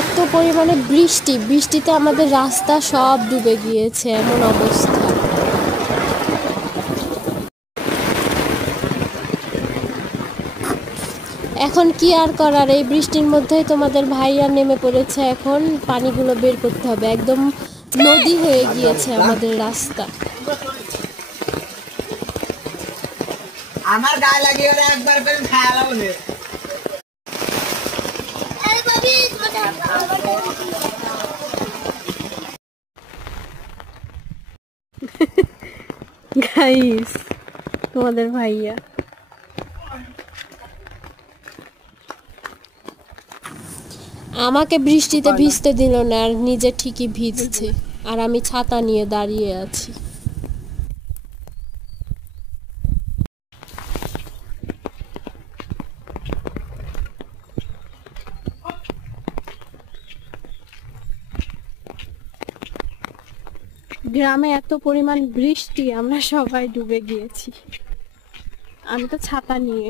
এত পরিমাণে বৃষ্টিতে আমাদের রাস্তা সব ডুবে গিয়েছে, এমন অবস্থা। এখন কি আর করার, এই বৃষ্টির মধ্যেই তোমাদের ভাইয়া নেমে পড়েছে। এখন পানিগুলো বের করতে হবে, একদম নদী হয়ে গিয়েছে আমাদের রাস্তা। আমার গায়ে লাগিয়ে একবার করে খাওয়া বলে গাইস, তোমাদের ভাইয়া আমাকে বৃষ্টিতে ভিজতে দিল না, আর নিজে ঠিকই ভিজছে, আর আমি ছাতা নিয়ে দাঁড়িয়ে আছি। গ্রামে এত পরিমাণ বৃষ্টি, আমরা সবাই ডুবে গিয়েছি। আমি তো ছাতা নিয়ে